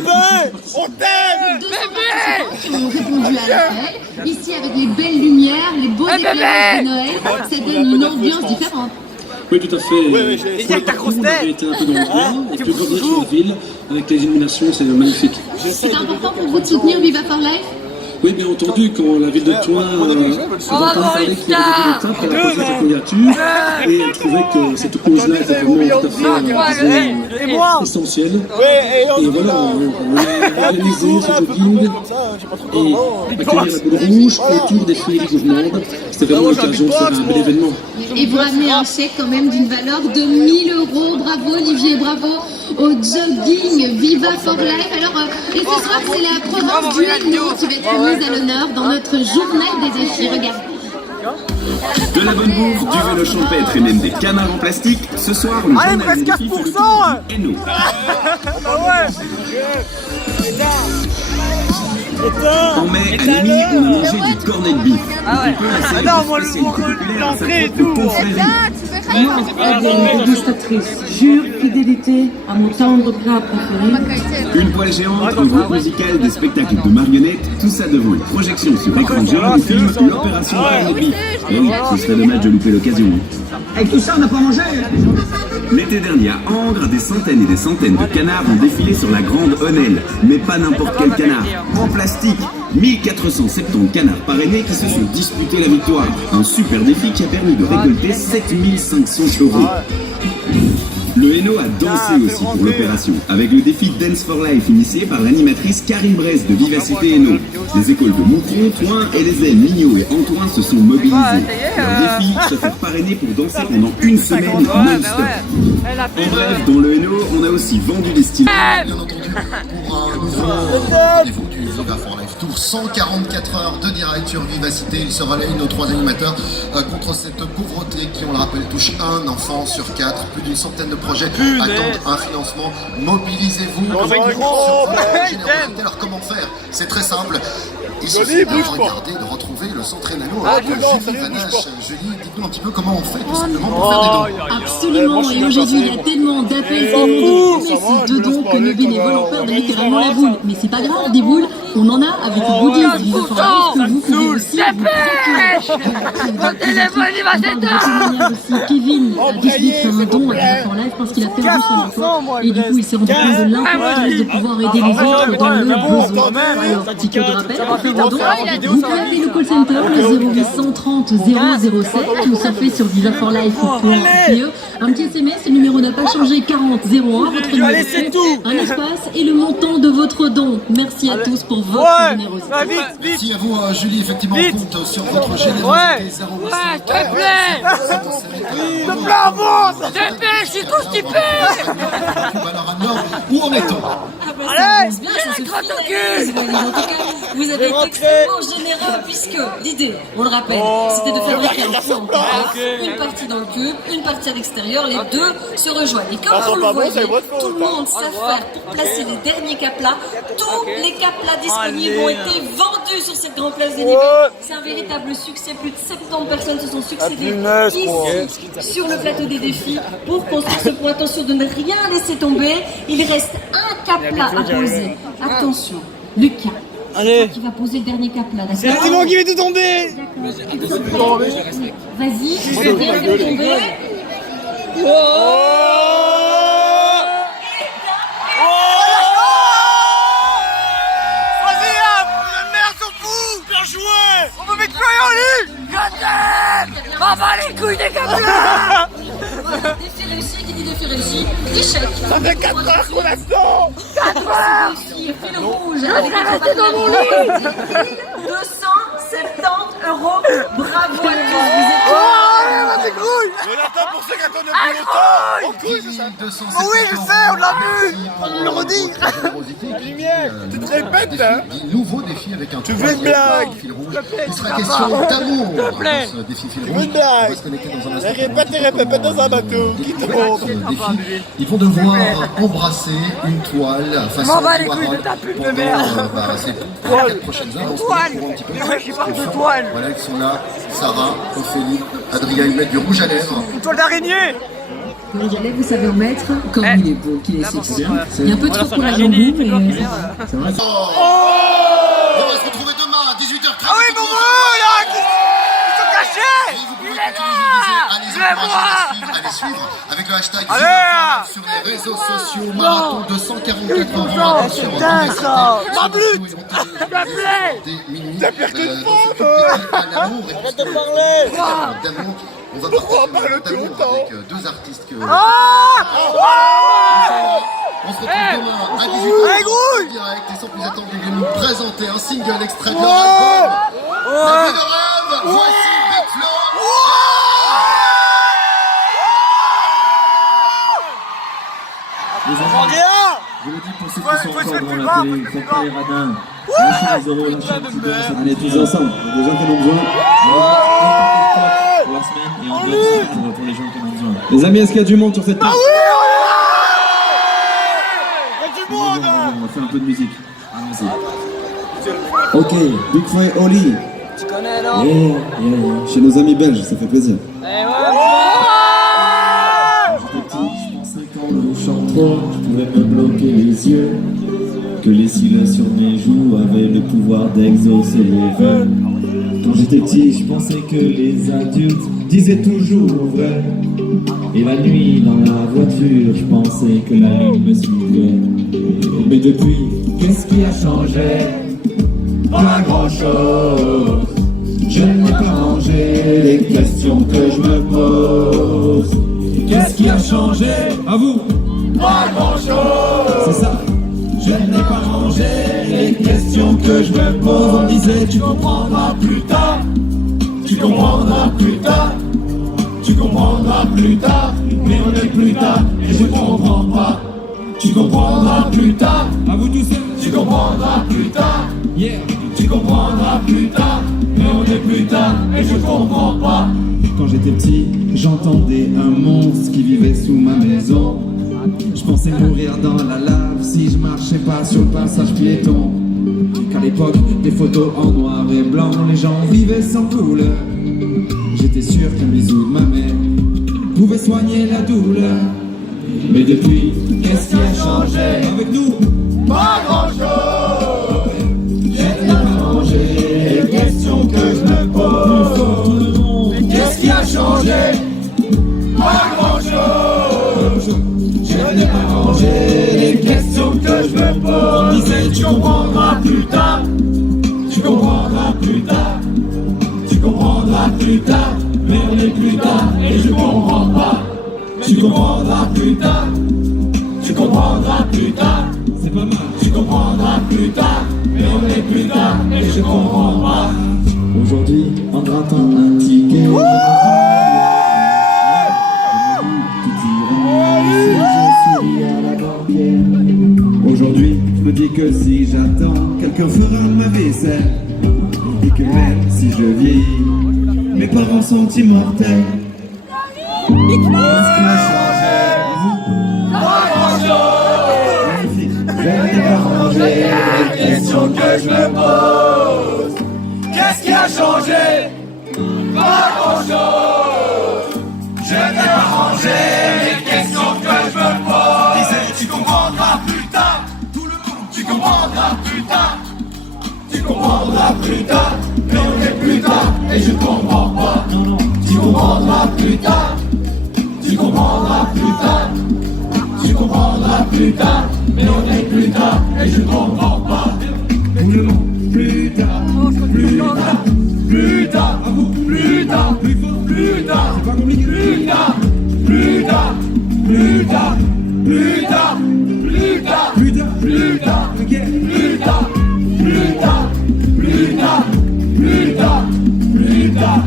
Bébé, on t'aime. Qui ont répondu à l'appel. Ici, avec les belles lumières, les beaux éclairages de Noël, ça donne une ambiance différente. Oui, tout à fait. Oui, Pour le coup, on avait été un peu dans le coin, et puis revenir sur la ville, avec les illuminations, c'est magnifique. C'est important pour vous de soutenir Viva for Life? Oui, bien entendu, quand la ville de Thoin a entendu parler qu'il y avait des résultats pour la cause de sa candidature, et elle trouvait que cette cause-là était vraiment tout à fait essentielle. Et voilà, on a organisé ce jogging et accueillir la boule rouge autour des féeries gourmandes. C'était vraiment l'occasion de faire un bel événement. Et vous ramenez un chèque quand même d'une valeur de 1 000 €. Bravo Olivier, bravo au jogging Viva for Life. Alors, et ce soir, c'est la province du Hainaut qui va être mise à l'honneur dans notre journal des défis. Regardez. De la bonne bouffe, du vélo champêtre et même des canards en plastique. Ce soir, le journal des défis fait le tour du Hainaut. En mai, à Nîmes, on a mangé du cornet de bif. Moi, l'entrée et tout. Moi, Adèle, dégustatrice, jure fidélité à mon tendre plat préféré. Une poêle géante, un groupe musical, des spectacles de marionnettes, tout ça devant une projection sur écran géant du film L'Opération Cornet de Bif. Et oui, ce serait dommage de louper l'occasion. Avec tout ça, on n'a pas mangé. L'été dernier, à Angres, des centaines et des centaines de canards ont défilé sur la Grande Honnelle. Mais pas n'importe quel canard, en plastique. 1470 canards parrainés qui se sont disputés la victoire. Un super défi qui a permis de récolter 7500 €. Le Hainaut a dansé aussi pour l'opération, avec le défi Dance for Life initié par l'animatrice Karine Bresse de Vivacité Hainaut. Les écoles de Montron, Thoin, Elezem, Mignot et Antoine se sont mobilisés. Leur défi, se faire parrainer pour danser pendant une semaine non-stop. En bref, dans le Hainaut, on a aussi vendu des styles. Bien entendu, pour un nouveau rendez-vous du Viva for Life Tour, 144 heures de direct sur Vivacité. Il se relaye nos 3 animateurs contre cette pauvreté qui, on le rappelle, touche un enfant sur 4. Plus d'une centaine de projets attendent un financement. Mobilisez-vous. Alors comment faire? C'est très simple. Il suffit de regarder, de retrouver le centre Hainaut avec Julie Vanache. Julie, dites-nous un petit peu comment on fait tout simplement pour faire des dons. Absolument, et aujourd'hui il y a tellement d'appels de dons que nos bénévoles ont peur de littéralement la boule. Mais c'est pas grave, des boules, on en a avec le goodies Viva for Life que vous pouvez aussi Kevin a décidé de faire un don à Viva for Life parce qu'il a perdu son emploi et du coup il s'est rendu compte de l'importance de pouvoir aider les autres dans le besoin. Alors, petit peu de rappel, pour faire un don, vous pouvez appeler le call center, le 0830 007 ou surfer sur vivaforlife.be. Un petit SMS, le numéro n'a pas changé, 40 01, votre numéro, un espace et le montant de votre don. Merci à tous pour votre générosité. Merci à vous Julie, effectivement on compte sur votre générosité. S'il te plaît. Je suis constipé. Où en est-on? Allez, Vous avez été extrêmement généreux puisque l'idée, on le rappelle, c'était de fabriquer un point en terrasse, une partie dans le cube, une partie à l'extérieur, les deux se rejoignent. Et comme vous le voyez, tout le monde sait faire pour placer les derniers caplas. Tous les caplas disponibles ont été vendus sur cette grande place des niveaux. C'est un véritable succès. Plus de 70 personnes se sont succédées ici sur le plateau des défis pour construire ce point. Attention de ne rien laisser tomber. Il reste un capla à poser. Attention, Lucas. Allez. Qui va poser le dernier capla, d'accord? C'est Simon qui va tout tomber. Vas-y, je vais bien faire tomber. Vas-y, la merde s'en fout. Bien joué. On va mettre feuille en lui. On va les couilles des caplas. Défi réussi, qui dit défi réussi, échec. Ça fait 4 heures qu'on attend. 4 heures. Fil rouge. Je vais rester dans mon lit. 270 €. Bravo à tous, vous êtes Vas-y, couille. On attend pour ceux qui attendent depuis longtemps. En couille, c'est ça. Oh oui, je sais, on l'a vu. On le redit. Lumière, tu te répètes, hein. Nouveau défi avec un Tu veux une blague? fil rouge. Il sera question d'amour dans ce défi fil rouge. On va se connecter dans un instant. Répète dans un bateau qui tombe. Défi. Ils vont devoir embrasser une toile face M'en à bats les couilles de ta pute de merde. ces 4 prochaines heures. On se connecte pour un petit peu. Mais ouais, je parle de toile. Voilà, ils sont là. Sarah, Ophélie, Adrien, ils mettent du rouge à lèvres. Une toile d'araignée. Pour y aller, vous savez en mettre comme il est beau, qu'il est sexy. Il y a un peu trop pour la jambe, mais c'est vrai. On va se retrouver demain à 18h30. Ah oui, Bobo, là, ils sont cachés. Et vous pouvez Il est continuer là. de les encourager à les suivre avec le hashtag Zéro sur les réseaux sociaux. Marathon de 144 heures sur dingue, ça. Ma blute. T'as pire que une femme. Arrête de parler. On va parler d'amour avec deux artistes que... On se retrouve demain à 18h en direct et sans plus attendre, ils viennent nous présenter un single extrait de leur album. La vie de rêve, voici Big Flo. Je le dis pour ceux qui sont encore devant la télé, faites pas les radins. Lâchez les euros, lâchez les petits. Allez, tous ensemble, il y a des gens qui en ont besoin. Pour la semaine et en deux pour les gens qui en ont besoin. Les amis, est-ce qu'il y a du monde sur cette piste? On va faire un peu de musique. Allons-y. Ok, Big Flo et Oli. Tu connais, non? Chez nos amis belges, ça fait plaisir. Quand le chant trop, je pouvais me bloquer les yeux. Que les cils sur mes joues avaient le pouvoir d'exaucer les vœux. Quand j'étais petit, je pensais que les adultes disaient toujours vrai. Et la nuit, dans la voiture, je pensais que la lune me suivait. Mais depuis, qu'est-ce qui a changé? Pas grand-chose. Je n'ai pas rangé les questions que je me pose. Qu'est-ce qui a changé? À vous? Pas grand-chose. C'est ça. Je n'ai pas rangé les questions que je me pose. On disait tu comprendras plus tard. Tu comprendras plus tard. Tu comprendras plus tard. Mais on est plus tard et je comprends pas. Tu comprendras plus tard. À vous tous. Tu comprendras plus tard. Yeah. Tu comprendras plus tard. Mais on est plus tard et je comprends pas. Quand j'étais petit, j'entendais un monstre qui vivait sous ma maison. Je pensais mourir dans la lave si je marchais pas sur le passage piéton. Qu'à l'époque, des photos en noir et blanc, les gens vivaient sans couleur. J'étais sûr qu'un bisou de ma mère pouvait soigner la douleur. Mais depuis, qu'est-ce qui a changé avec nous? Pas grand-chose. Je n'ai pas rangé les questions que je me pose. Qu'est-ce qui a changé? Pas grand-chose. Je n'ai pas rangé les questions que je me pose. On disait tu comprendras plus tard. Tu comprendras plus tard. Tu comprendras plus tard. Mais on est plus tard et je comprends pas. Tu comprendras plus tard. Tu comprendras plus tard. C'est pas mal. Tu comprendras plus tard. Mais on est plus tard et je comprends pas. Aujourd'hui, en grattant un ticket, aujourd'hui, je me dis que si j'attends, quelqu'un fera ma vaisselle. Et que même si je vieillis, mes parents sont immortels. Qu'est-ce qui a changé? Pas grand-chose. Je n'ai pas rangé les questions que je me pose. Qu'est-ce qui a changé? Pas grand-chose. Je n'ai pas rangé les questions que je me pose. Disais, tu comprendras plus tard. Tout le monde, tu comprendras plus tard. Tu comprendras plus tard. Mais on est plus tard et je comprends pas. Tu comprendras plus tard. Tu comprendras plus tard. Tu comprendras plus tard. Mais on est plus tard et je comprends pas. Tout le monde, plus tard, plus tard, plus tard, à vous, plus tard, plus fort, plus tard, c'est pas compliqué, plus tard, plus tard, plus tard, plus tard, plus tard, plus tard, plus tard, ok, plus tard, plus tard, plus tard, plus tard, plus tard.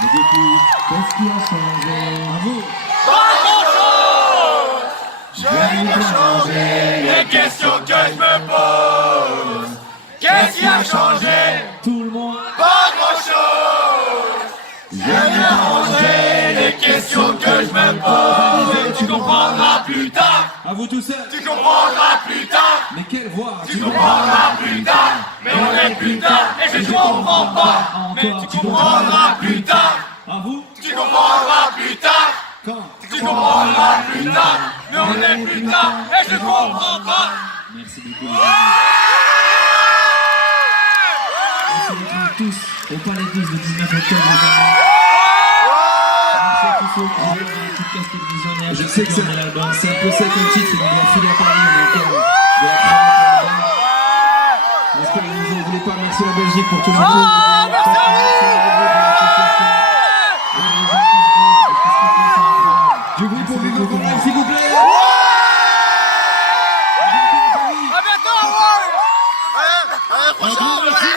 Mais depuis, qu'est-ce qui a changé? À vous. Pas grand-chose. Je n'ai pas changé les questions que je me pose. Qu'est-ce qui a changé? Tout le monde. Pas grand-chose. Je viens ranger les questions que je me pose et tu comprendras plus tard. À vous tout seuls. Tu comprendras plus tard. Mais quelle voix. Tu comprendras plus tard. Mais on est plus tard et je comprends pas. Mais tu comprendras plus tard. À vous. Tu comprendras plus tard. Quand? Tu comprendras plus tard. Mais on est plus tard et je comprends pas. Merci beaucoup. On se retrouve tous au Palais 12 le 19 octobre. Merci à tous ceux qui ont eu un petit casque visionnaire. Je sais que c'est l'album, c'est un peu sec comme titre, mais on doit filer à Paris, on a encore de la première. J'espère que vous ne voulez pas. Merci la Belgique pour tout le monde. Du bruit pour Hugo Corrèze, s'il vous plaît. À bientôt. Un grand merci.